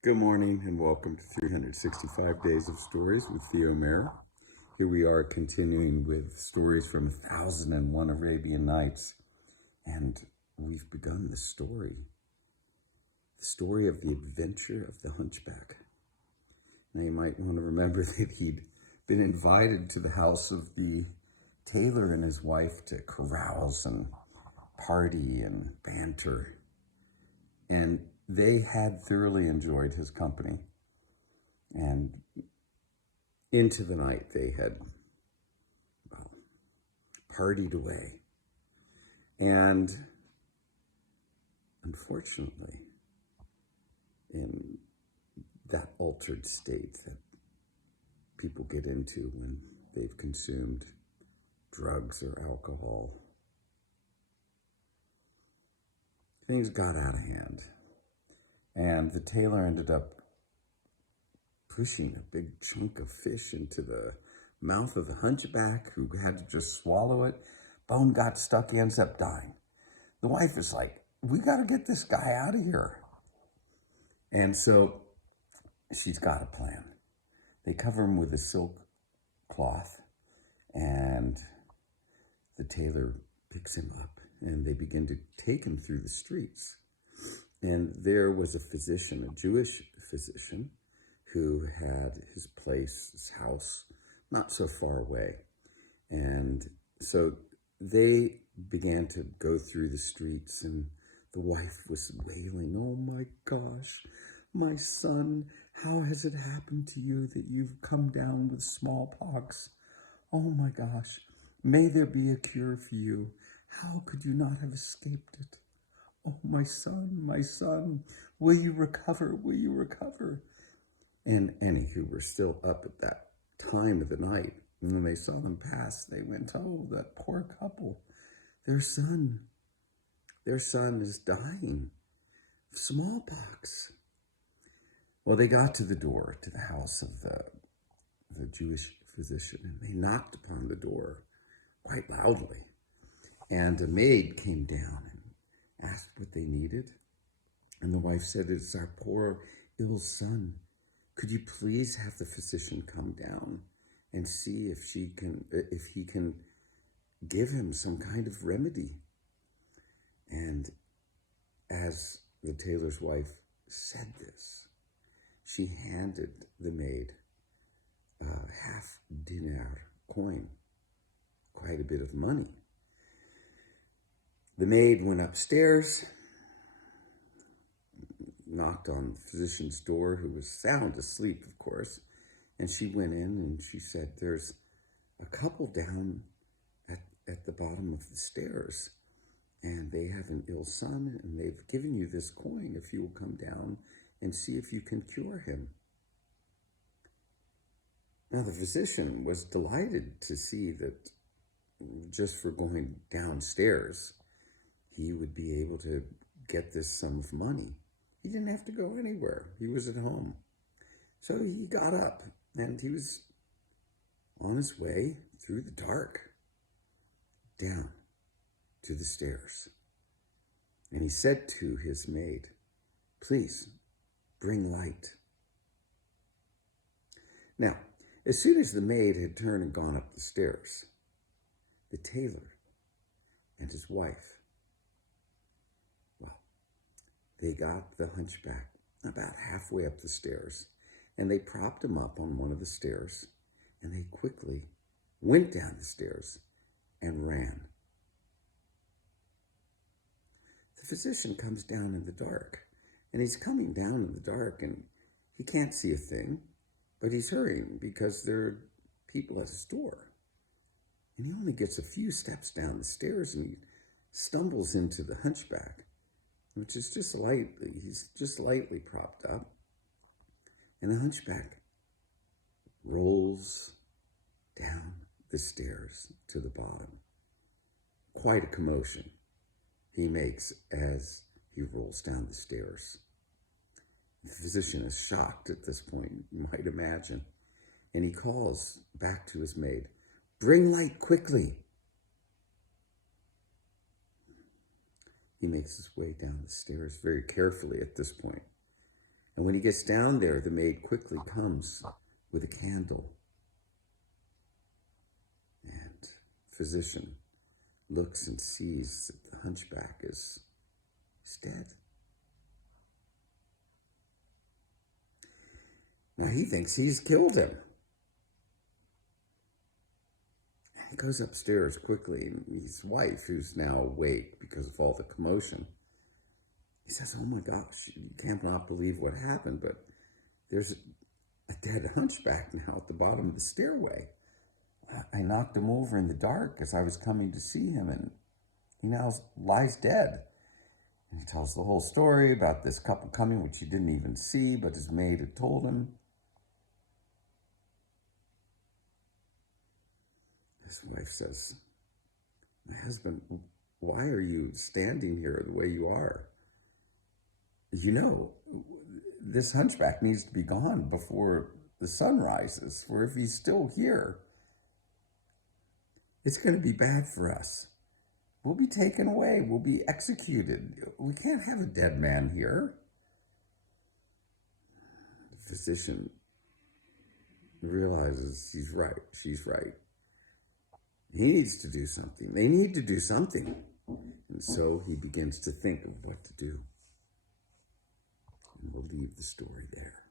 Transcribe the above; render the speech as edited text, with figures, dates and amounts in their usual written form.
Good morning and welcome to 365 Days of Stories with Theo Mayer. Here we are continuing with stories from 1001 Arabian Nights, and we've begun the story of the adventure of the Hunchback. Now you might want to remember that he'd been invited to the house of the tailor and his wife to carouse and party and banter, and they had thoroughly enjoyed his company. And into the night, they had, well, partied away. And unfortunately, in that altered state that people get into when they've consumed drugs or alcohol, things got out of hand. And the tailor ended up pushing a big chunk of fish into the mouth of the hunchback, who had to just swallow it. Bone got stuck, he ends up dying. The wife is like, we got to get this guy out of here. And so she's got a plan. They cover him with a silk cloth, and the tailor picks him up, and they begin to take him through the streets. And there was a physician, a Jewish physician, who had his place, his house, not so far away. And so they began to go through the streets, and the wife was wailing, "Oh my gosh, my son, how has it happened to you that you've come down with smallpox? Oh my gosh, may there be a cure for you. How could you not have escaped it? Oh, my son, will you recover? Will you recover?" And anywho, we're still up at that time of the night. And when they saw them pass, they went, "Oh, that poor couple. Their son is dying of smallpox." Well, they got to the door to the house of the Jewish physician, and they knocked upon the door quite loudly. And a maid came down and asked what they needed. And the wife said, "It's our poor, ill son. Could you please have the physician come down and see if he can give him some kind of remedy?" And as the tailor's wife said this, she handed the maid a half dinar coin, quite a bit of money. The maid went upstairs, knocked on the physician's door, who was sound asleep, of course, and she went in and she said, "There's a couple down at the bottom of the stairs, and they have an ill son, and they've given you this coin if you will come down and see if you can cure him." Now, the physician was delighted to see that just for going downstairs, he would be able to get this sum of money. He didn't have to go anywhere. He was at home. So he got up, and he was on his way through the dark down to the stairs. And he said to his maid, "Please bring light." Now, as soon as the maid had turned and gone up the stairs, the tailor and his wife, well, they got the hunchback about halfway up the stairs, and they propped him up on one of the stairs, and they quickly went down the stairs and ran. The physician comes down in the dark, and he's coming down in the dark, and he can't see a thing, but he's hurrying because there are people at his door. And he only gets a few steps down the stairs, and he stumbles into the hunchback, which is he's just lightly propped up. And the hunchback rolls down the stairs to the bottom. Quite a commotion he makes as he rolls down the stairs. The physician is shocked at this point, you might imagine, and he calls back to his maid, "Bring light quickly." He makes his way down the stairs very carefully at this point, And when he gets down there, the maid quickly comes with a candle. And physician looks and sees that the hunchback is dead. Now he thinks he's killed him. He goes upstairs quickly, and his wife, who's now awake because of all the commotion, he says, "Oh my gosh, you can't not believe what happened, but there's a dead hunchback now at the bottom of the stairway. I knocked him over in the dark as I was coming to see him, and he now lies dead." And he tells the whole story about this couple coming, which he didn't even see, but his maid had told him. His wife says, "My husband, why are you standing here the way you are? You know, this hunchback needs to be gone before the sun rises, for if he's still here, it's going to be bad for us. We'll be taken away. We'll be executed. We can't have a dead man here." The physician realizes he's right. She's right. He needs to do something. They need to do something. And so he begins to think of what to do. And we'll leave the story there.